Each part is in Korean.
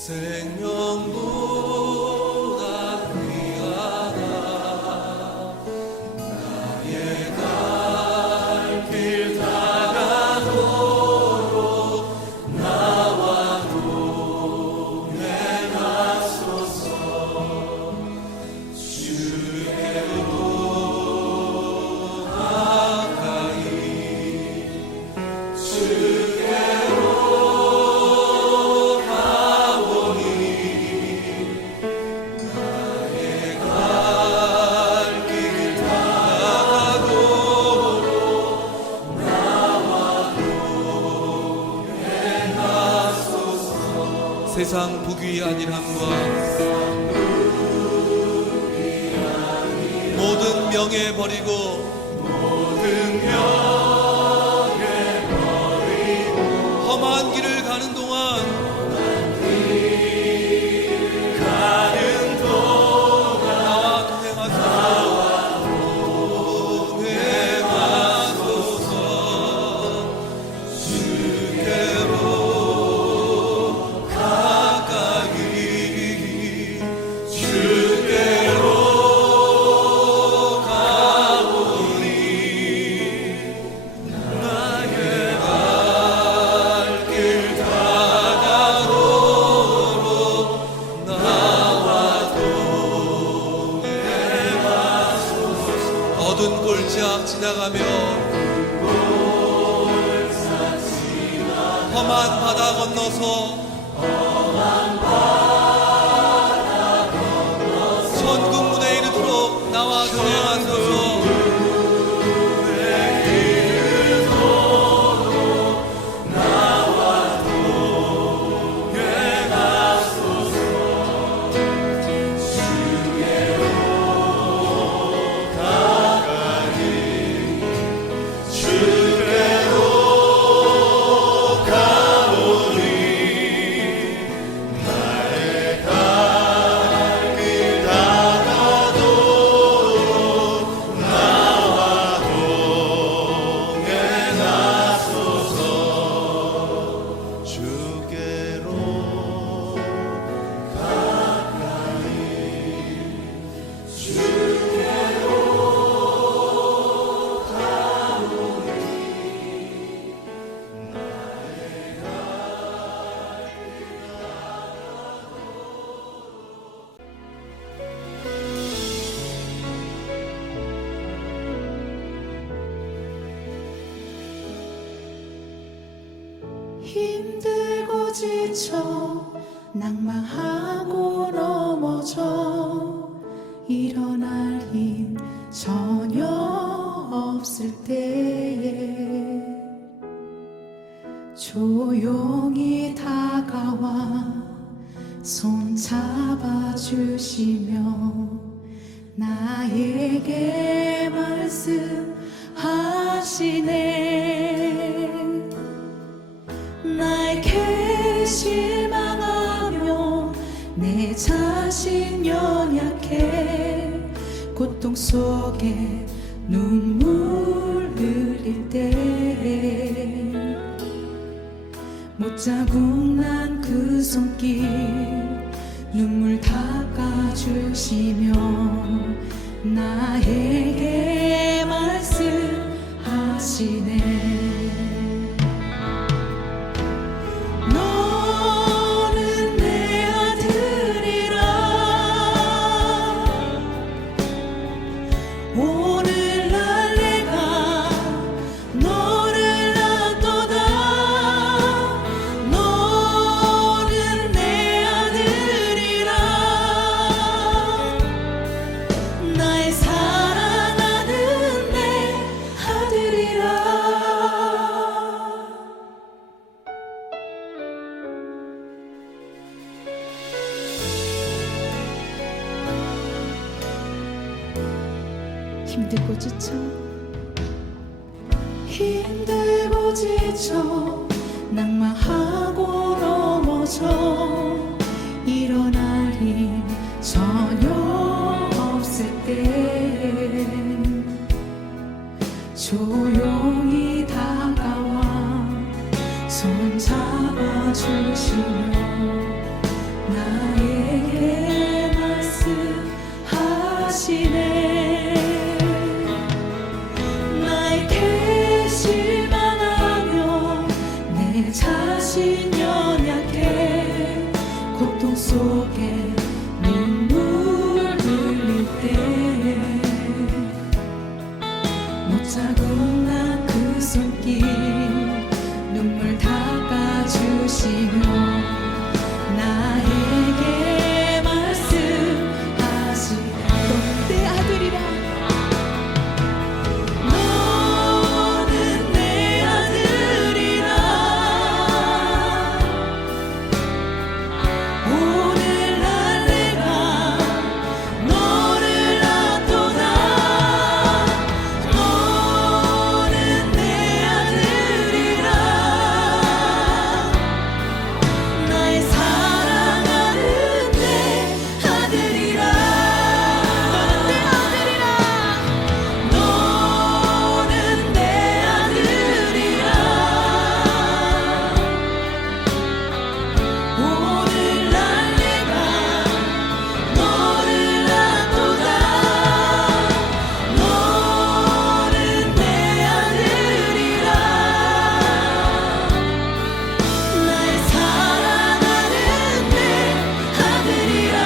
생명보다 귀하다 나의 갈 길 다가도록 나와 동행하소서. 주께로 가까이 주께로 가보니 나의 갈 길 다가도록 나와 동행하소서. 세상 부귀 안일함과 모든 명예 버리고 험한 길을 가는 동안 나와 동행하소서. 주께로 가까이 주께로 가보니 나의 갈 길 다가도록 나와 동행하소서. 어두운 골짜 지나가며 험한 바다 건너서 천국 문에 이르도록 나와 동행하소서. 힘들고 지쳐 낭망하고 넘어져 일어날 힘 전혀 없을 때에 조용히 다가와 손 잡아주시며 나에게 말씀하시네. 나에게 실망하며 내 자신 연약해 고통 속에 눈물 흘릴 때 못자국 난 그 손길 눈물 닦아주시며 나에게 말씀하시네. 너는 내 아들이라 오늘날 내가 너를 낳도다. 너는 내 아들이라 나의 사랑하는 내 아들이라. 힘들고 지쳐 낭망하고 넘어져 일어날 힘 전혀 없을 때 조용히 다가와 손 잡아주시며 속에 눈물 흘릴 때 못 잡은 나 그 손길 눈물 닦아주시며 나에게 말씀하시 너는 내 아들이라 너는 내 아들이라 오늘날 내가 너를 낳도다 너는 내 아들이라 나의 사랑하는 내 아들이라 너는 내 아들이라 너는 내 아들이라 오늘날 내가 너를 낳도다 너는 내 아들이라 나의 사랑하는 내 아들이라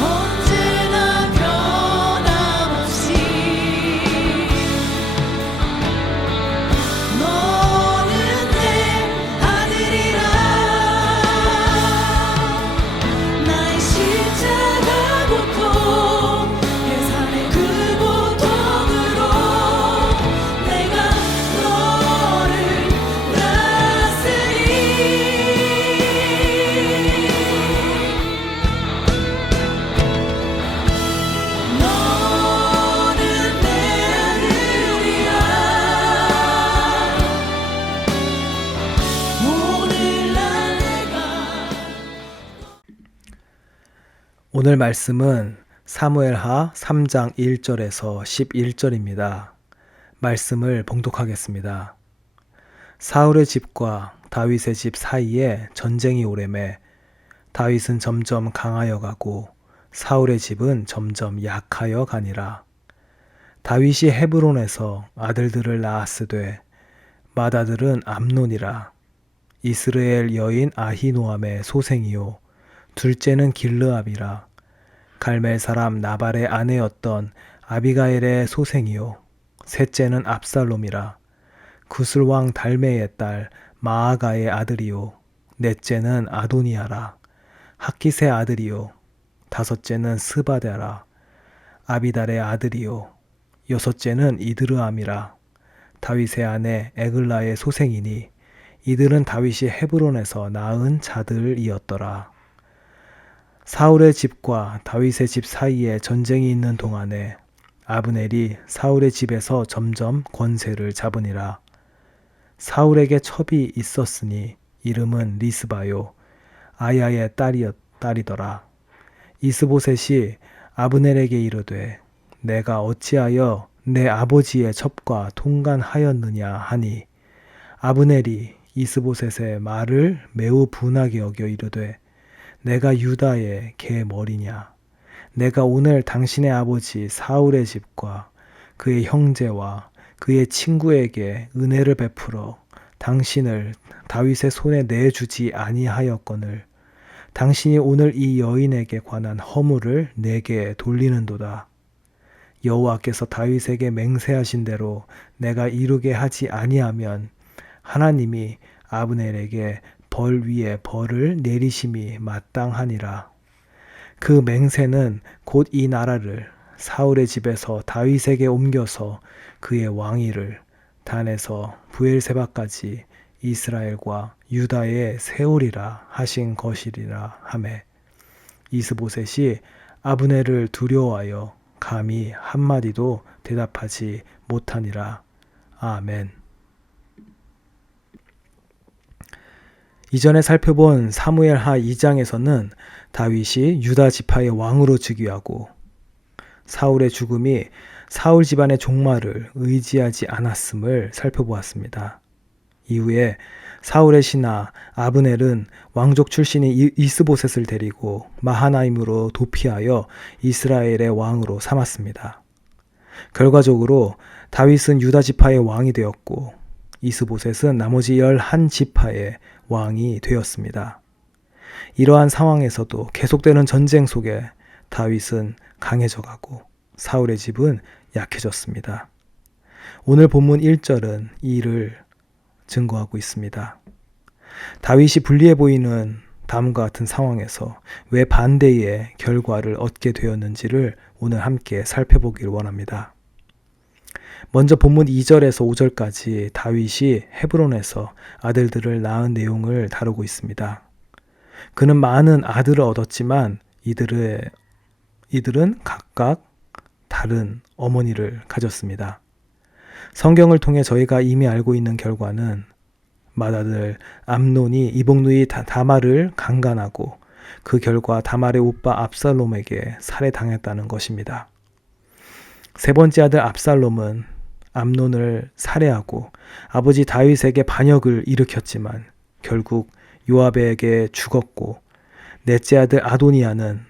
언제나 변함없이 너는 내 아들이라 나의 십자가 고통 계산의 그 고통으로 내가 너를 낳았으니 너는 내 아들이라 오늘날 내가 오늘 말씀은 사무엘하 3장 1절에서 11절입니다. 말씀을 봉독하겠습니다. 사울의 집과 다윗의 집 사이에 전쟁이 오래매 다윗은 점점 강하여 가고 사울의 집은 점점 약하여 가니라. 다윗이 헤브론에서 아들들을 낳았으되 맏아들은 암논이라. 이스라엘 여인 아히노암의 소생이요 둘째는 길르압이라. 갈멜 사람 나발의 아내였던 아비가일의 소생이요 셋째는 압살롬이라. 구슬 왕 달메의 딸 마아가의 아들이요 넷째는 아도니아라. 학깃의 아들이요 다섯째는 스바데라. 아비달의 아들이요 여섯째는 이드르암이라. 다윗의 아내 에글라의 소생이니 이들은 다윗이 헤브론에서 낳은 자들이었더라. 사울의 집과 다윗의 집 사이에 전쟁이 있는 동안에 아브넬이 사울의 집에서 점점 권세를 잡으니라. 사울에게 첩이 있었으니 이름은 리스바요 아야의 딸이더라. 이스보셋이 아브넬에게 이르되 내가 어찌하여 내 아버지의 첩과 통간하였느냐 하니 아브넬이 이스보셋의 말을 매우 분하게 여겨 이르되 내가 유다의 개 머리냐 내가 오늘 당신의 아버지 사울의 집과 그의 형제와 그의 친구에게 은혜를 베풀어 당신을 다윗의 손에 내주지 아니하였거늘 당신이 오늘 이 여인에게 관한 허물을 내게 돌리는도다. 여호와께서 다윗에게 맹세하신 대로 내가 이루게 하지 아니하면 하나님이 아브넬에게 벌 위에 벌을 내리심이 마땅하니라. 그 맹세는 곧 이 나라를 사울의 집에서 다윗에게 옮겨서 그의 왕위를 단에서 부엘세바까지 이스라엘과 유다에 세우리라 하신 것이리라 하매 이스보셋이 아브넬을 두려워하여 감히 한마디도 대답하지 못하니라. 아멘. 이전에 살펴본 사무엘하 2장에서는 다윗이 유다 지파의 왕으로 즉위하고 사울의 죽음이 사울 집안의 종말을 의지하지 않았음을 살펴보았습니다. 이후에 사울의 신하 아브넬은 왕족 출신인 이스보셋을 데리고 마하나임으로 도피하여 이스라엘의 왕으로 삼았습니다. 결과적으로 다윗은 유다 지파의 왕이 되었고 이스보셋은 나머지 11지파의 왕이 되었습니다. 이러한 상황에서도 계속되는 전쟁 속에 다윗은 강해져 가고 사울의 집은 약해졌습니다. 오늘 본문 1절은 이 일을 증거하고 있습니다. 다윗이 불리해 보이는 다음과 같은 상황에서 왜 반대의 결과를 얻게 되었는지를 오늘 함께 살펴보기를 원합니다. 먼저 본문 2절에서 5절까지 다윗이 헤브론에서 아들들을 낳은 내용을 다루고 있습니다. 그는 많은 아들을 얻었지만 이들은 각각 다른 어머니를 가졌습니다. 성경을 통해 저희가 이미 알고 있는 결과는 맏아들 암논이 이복누이 다말을 강간하고 그 결과 다말의 오빠 압살롬에게 살해당했다는 것입니다. 세 번째 아들 압살롬은 암논을 살해하고 아버지 다윗에게 반역을 일으켰지만 결국 요압에게 죽었고, 넷째 아들 아도니아는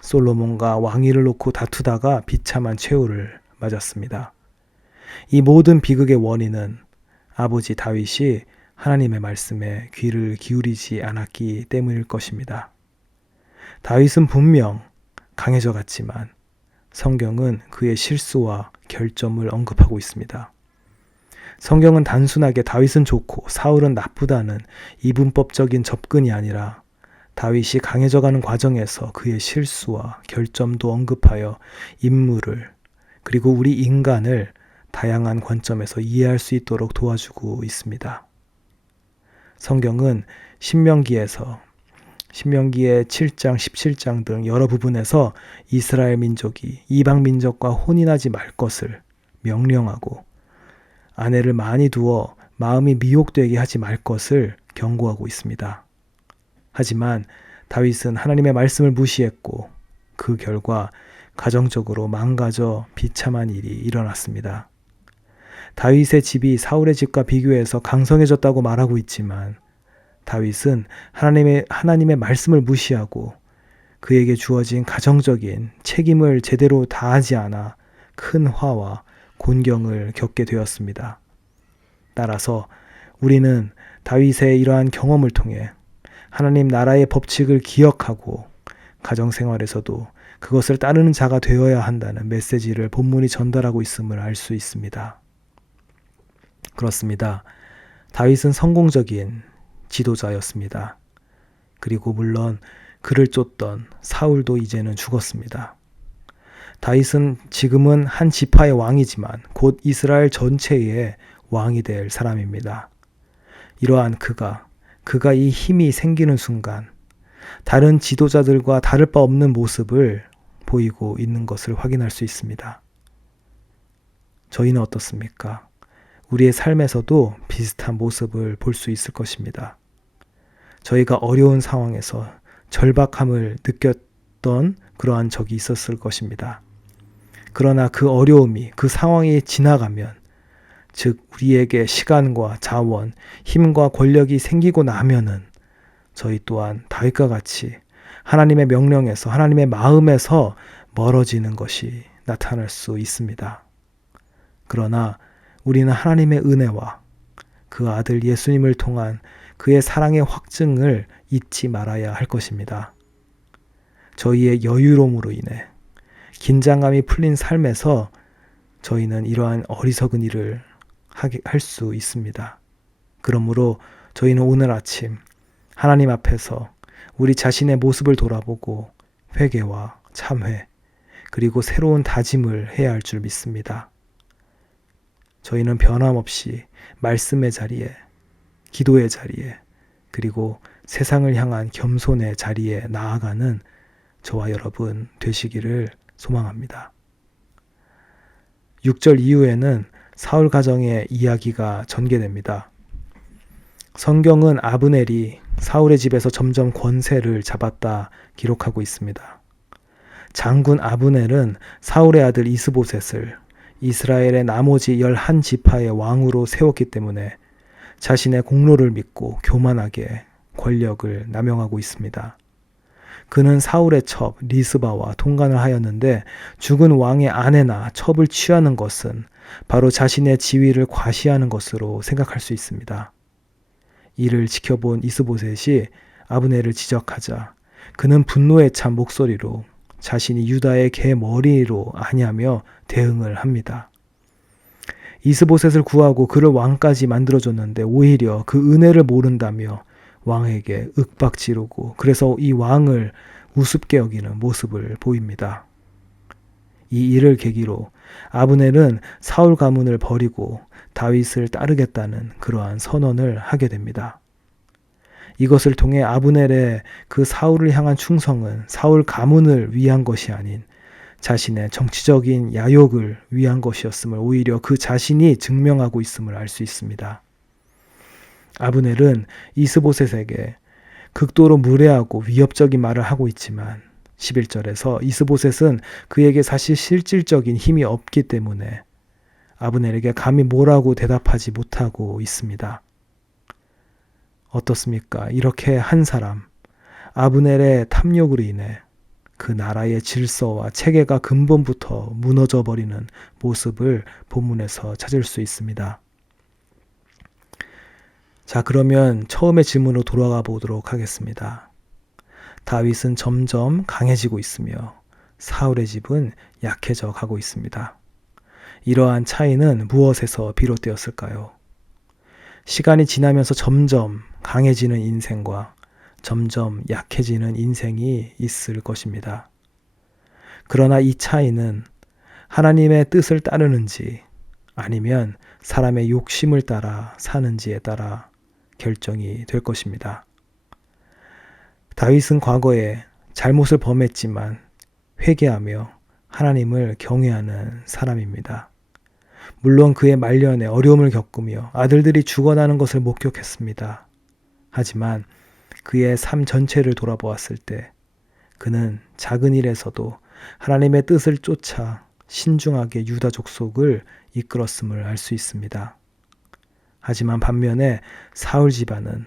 솔로몬과 왕위를 놓고 다투다가 비참한 최후를 맞았습니다. 이 모든 비극의 원인은 아버지 다윗이 하나님의 말씀에 귀를 기울이지 않았기 때문일 것입니다. 다윗은 분명 강해져 갔지만 성경은 그의 실수와 결점을 언급하고 있습니다. 성경은 단순하게 다윗은 좋고 사울은 나쁘다는 이분법적인 접근이 아니라 다윗이 강해져가는 과정에서 그의 실수와 결점도 언급하여 인물을 그리고 우리 인간을 다양한 관점에서 이해할 수 있도록 도와주고 있습니다. 성경은 신명기의 7장, 17장 등 여러 부분에서 이스라엘 민족이 이방 민족과 혼인하지 말 것을 명령하고 아내를 많이 두어 마음이 미혹되게 하지 말 것을 경고하고 있습니다. 하지만 다윗은 하나님의 말씀을 무시했고 그 결과 가정적으로 망가져 비참한 일이 일어났습니다. 다윗의 집이 사울의 집과 비교해서 강성해졌다고 말하고 있지만 다윗은 하나님의 말씀을 무시하고 그에게 주어진 가정적인 책임을 제대로 다하지 않아 큰 화와 곤경을 겪게 되었습니다. 따라서 우리는 다윗의 이러한 경험을 통해 하나님 나라의 법칙을 기억하고 가정생활에서도 그것을 따르는 자가 되어야 한다는 메시지를 본문이 전달하고 있음을 알 수 있습니다. 그렇습니다. 다윗은 성공적인 지도자였습니다. 그리고 물론 그를 쫓던 사울도 이제는 죽었습니다. 다윗은 지금은 한 지파의 왕이지만 곧 이스라엘 전체의 왕이 될 사람입니다. 이러한 그가 이 힘이 생기는 순간 다른 지도자들과 다를 바 없는 모습을 보이고 있는 것을 확인할 수 있습니다. 저희는 어떻습니까? 우리의 삶에서도 비슷한 모습을 볼 수 있을 것입니다. 저희가 어려운 상황에서 절박함을 느꼈던 그러한 적이 있었을 것입니다. 그러나 그 어려움이, 그 상황이 지나가면, 즉 우리에게 시간과 자원, 힘과 권력이 생기고 나면은 저희 또한 다윗과 같이 하나님의 명령에서, 하나님의 마음에서 멀어지는 것이 나타날 수 있습니다. 그러나 우리는 하나님의 은혜와 그 아들 예수님을 통한 그의 사랑의 확증을 잊지 말아야 할 것입니다. 저희의 여유로움으로 인해 긴장감이 풀린 삶에서 저희는 이러한 어리석은 일을 할 수 있습니다. 그러므로 저희는 오늘 아침 하나님 앞에서 우리 자신의 모습을 돌아보고 회개와 참회 그리고 새로운 다짐을 해야 할 줄 믿습니다. 저희는 변함없이 말씀의 자리에, 기도의 자리에, 그리고 세상을 향한 겸손의 자리에 나아가는 저와 여러분 되시기를 소망합니다. 6절 이후에는 사울 가정의 이야기가 전개됩니다. 성경은 아브넬이 사울의 집에서 점점 권세를 잡았다 기록하고 있습니다. 장군 아브넬은 사울의 아들 이스보셋을 이스라엘의 나머지 11지파의 왕으로 세웠기 때문에 자신의 공로를 믿고 교만하게 권력을 남용하고 있습니다. 그는 사울의 첩 리스바와 통관을 하였는데 죽은 왕의 아내나 첩을 취하는 것은 바로 자신의 지위를 과시하는 것으로 생각할 수 있습니다. 이를 지켜본 이스보셋이 아브넬을 지적하자 그는 분노에 찬 목소리로 자신이 유다의 개 머리로 아냐며 대응을 합니다. 이스보셋을 구하고 그를 왕까지 만들어줬는데 오히려 그 은혜를 모른다며 왕에게 윽박지르고 그래서 이 왕을 우습게 여기는 모습을 보입니다. 이 일을 계기로 아브넬은 사울 가문을 버리고 다윗을 따르겠다는 그러한 선언을 하게 됩니다. 이것을 통해 아브넬의 그 사울을 향한 충성은 사울 가문을 위한 것이 아닌 자신의 정치적인 야욕을 위한 것이었음을 오히려 그 자신이 증명하고 있음을 알 수 있습니다. 아브넬은 이스보셋에게 극도로 무례하고 위협적인 말을 하고 있지만 11절에서 이스보셋은 그에게 사실 실질적인 힘이 없기 때문에 아브넬에게 감히 뭐라고 대답하지 못하고 있습니다. 어떻습니까? 이렇게 한 사람, 아브넬의 탐욕으로 인해 그 나라의 질서와 체계가 근본부터 무너져 버리는 모습을 본문에서 찾을 수 있습니다. 자, 그러면 처음의 질문으로 돌아가 보도록 하겠습니다. 다윗은 점점 강해지고 있으며 사울의 집은 약해져 가고 있습니다. 이러한 차이는 무엇에서 비롯되었을까요? 시간이 지나면서 점점 강해지는 인생과 점점 약해지는 인생이 있을 것입니다. 그러나 이 차이는 하나님의 뜻을 따르는지 아니면 사람의 욕심을 따라 사는지에 따라 결정이 될 것입니다. 다윗은 과거에 잘못을 범했지만 회개하며 하나님을 경외하는 사람입니다. 물론 그의 말년에 어려움을 겪으며 아들들이 죽어나는 것을 목격했습니다. 하지만 그의 삶 전체를 돌아보았을 때 그는 작은 일에서도 하나님의 뜻을 쫓아 신중하게 유다 족속을 이끌었음을 알 수 있습니다. 하지만 반면에 사울 집안은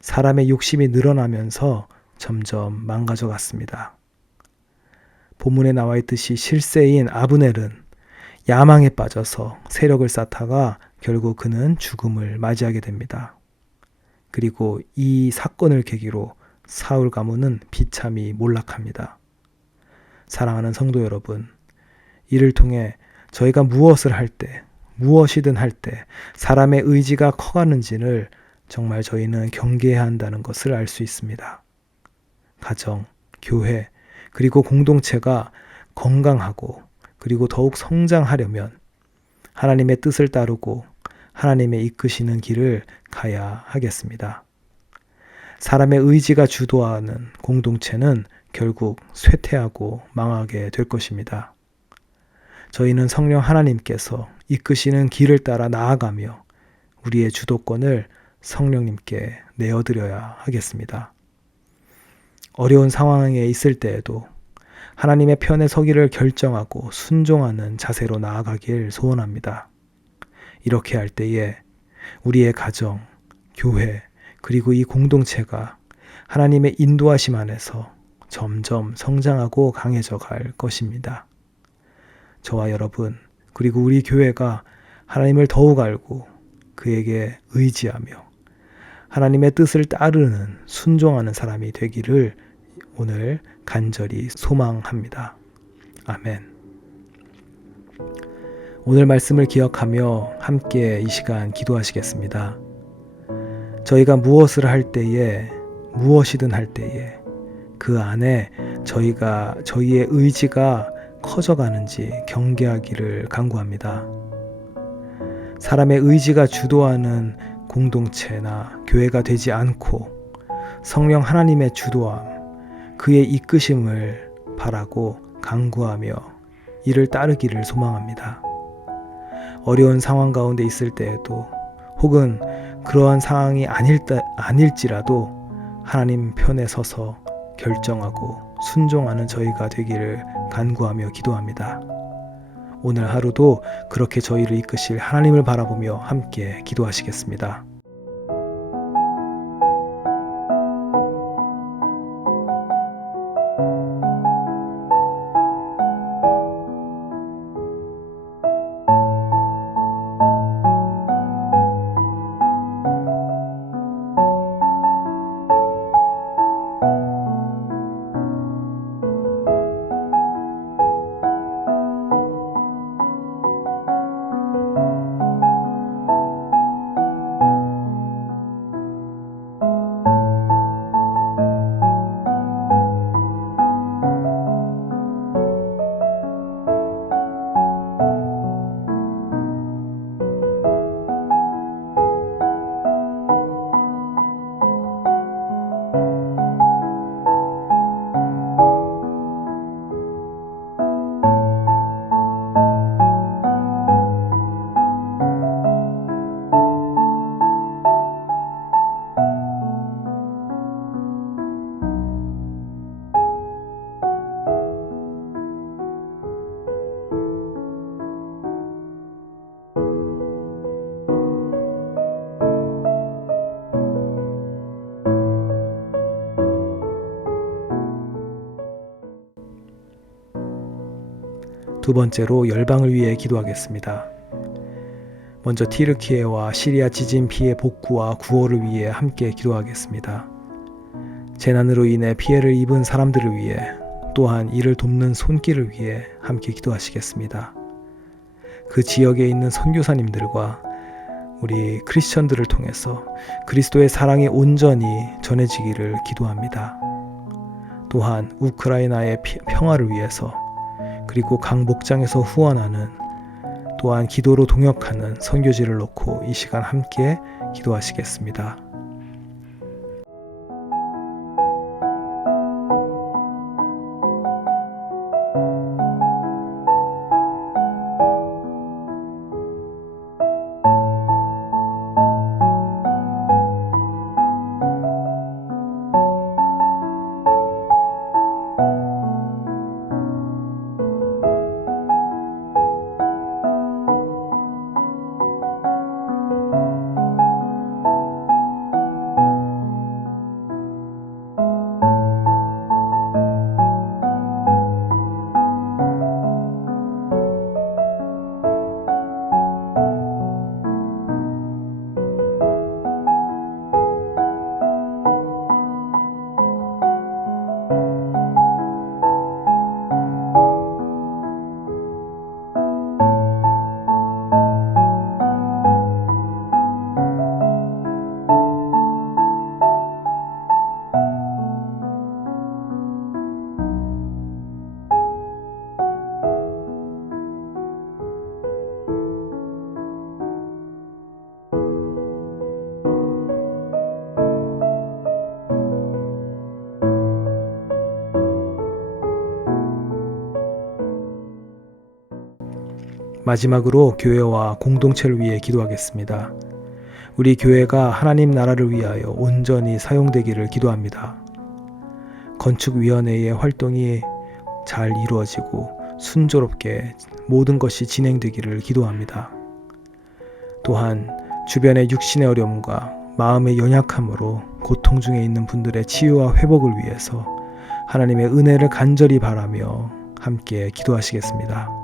사람의 욕심이 늘어나면서 점점 망가져 갔습니다. 본문에 나와 있듯이 실세인 아브넬은 야망에 빠져서 세력을 쌓다가 결국 그는 죽음을 맞이하게 됩니다. 그리고 이 사건을 계기로 사울 가문은 비참히 몰락합니다. 사랑하는 성도 여러분, 이를 통해 저희가 무엇을 할 때, 무엇이든 할 때 사람의 의지가 커가는지를 정말 저희는 경계해야 한다는 것을 알 수 있습니다. 가정, 교회, 그리고 공동체가 건강하고 그리고 더욱 성장하려면 하나님의 뜻을 따르고 하나님의 이끄시는 길을 가야 하겠습니다. 사람의 의지가 주도하는 공동체는 결국 쇠퇴하고 망하게 될 것입니다. 저희는 성령 하나님께서 이끄시는 길을 따라 나아가며 우리의 주도권을 성령님께 내어드려야 하겠습니다. 어려운 상황에 있을 때에도 하나님의 편에 서기를 결정하고 순종하는 자세로 나아가길 소원합니다. 이렇게 할 때에 우리의 가정, 교회, 그리고 이 공동체가 하나님의 인도하심 안에서 점점 성장하고 강해져 갈 것입니다. 저와 여러분, 그리고 우리 교회가 하나님을 더욱 알고 그에게 의지하며 하나님의 뜻을 따르는 순종하는 사람이 되기를 오늘 간절히 소망합니다. 아멘. 오늘 말씀을 기억하며 함께 이 시간 기도하시겠습니다. 저희가 무엇을 할 때에, 무엇이든 할 때에 그 안에 저희의 의지가 커져가는지 경계하기를 간구합니다. 사람의 의지가 주도하는 공동체나 교회가 되지 않고 성령 하나님의 주도함, 그의 이끄심을 바라고 간구하며 이를 따르기를 소망합니다. 어려운 상황 가운데 있을 때에도 혹은 그러한 상황이 아닐지라도 하나님 편에 서서 결정하고 순종하는 저희가 되기를 간구하며 기도합니다. 오늘 하루도 그렇게 저희를 이끄실 하나님을 바라보며 함께 기도하시겠습니다. 두 번째로 열방을 위해 기도하겠습니다. 먼저 티르키예와 시리아 지진 피해 복구와 구호를 위해 함께 기도하겠습니다. 재난으로 인해 피해를 입은 사람들을 위해, 또한 이를 돕는 손길을 위해 함께 기도하시겠습니다. 그 지역에 있는 선교사님들과 우리 크리스천들을 통해서 그리스도의 사랑이 온전히 전해지기를 기도합니다. 또한 우크라이나의 평화를 위해서, 그리고 각 목장에서 후원하는, 또한 기도로 동역하는 선교지를 놓고 이 시간 함께 기도하시겠습니다. 마지막으로 교회와 공동체를 위해 기도하겠습니다. 우리 교회가 하나님 나라를 위하여 온전히 사용되기를 기도합니다. 건축위원회의 활동이 잘 이루어지고 순조롭게 모든 것이 진행되기를 기도합니다. 또한 주변의 육신의 어려움과 마음의 연약함으로 고통 중에 있는 분들의 치유와 회복을 위해서 하나님의 은혜를 간절히 바라며 함께 기도하시겠습니다.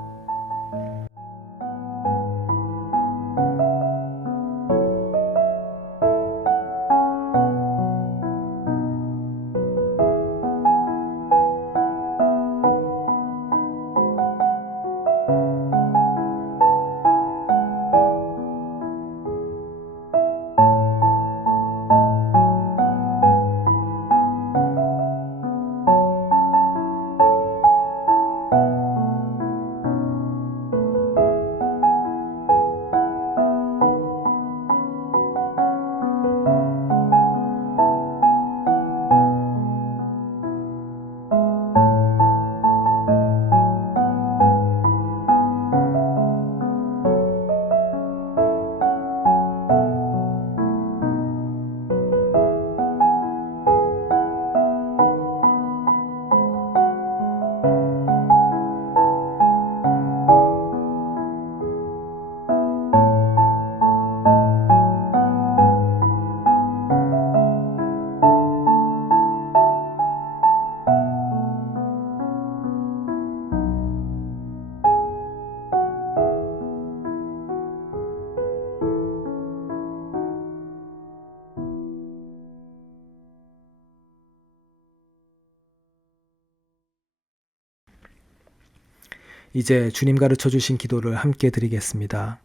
이제 주님 가르쳐 주신 기도를 함께 드리겠습니다.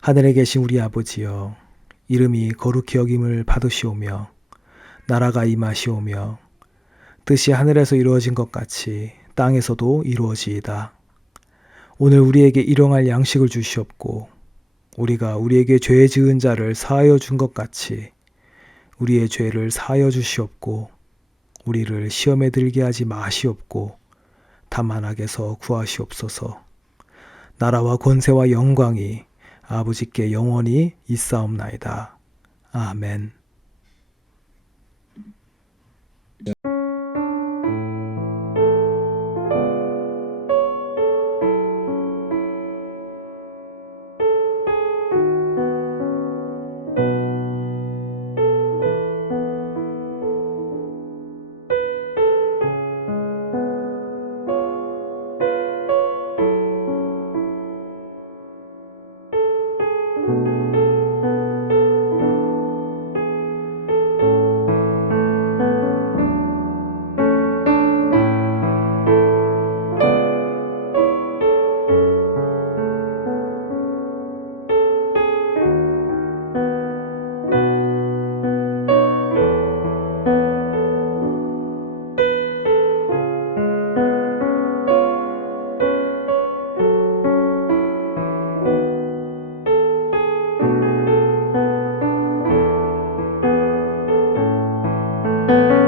하늘에 계신 우리 아버지여, 이름이 거룩히 여김을 받으시오며 나라가 임하시오며 뜻이 하늘에서 이루어진 것 같이 땅에서도 이루어지이다. 오늘 우리에게 일용할 양식을 주시옵고 우리가 우리에게 죄 지은 자를 사하여 준 것 같이 우리의 죄를 사하여 주시옵고 우리를 시험에 들게 하지 마시옵고 다만 악에서 구하시옵소서. 나라와 권세와 영광이 아버지께 영원히 있사옵나이다. 아멘. 주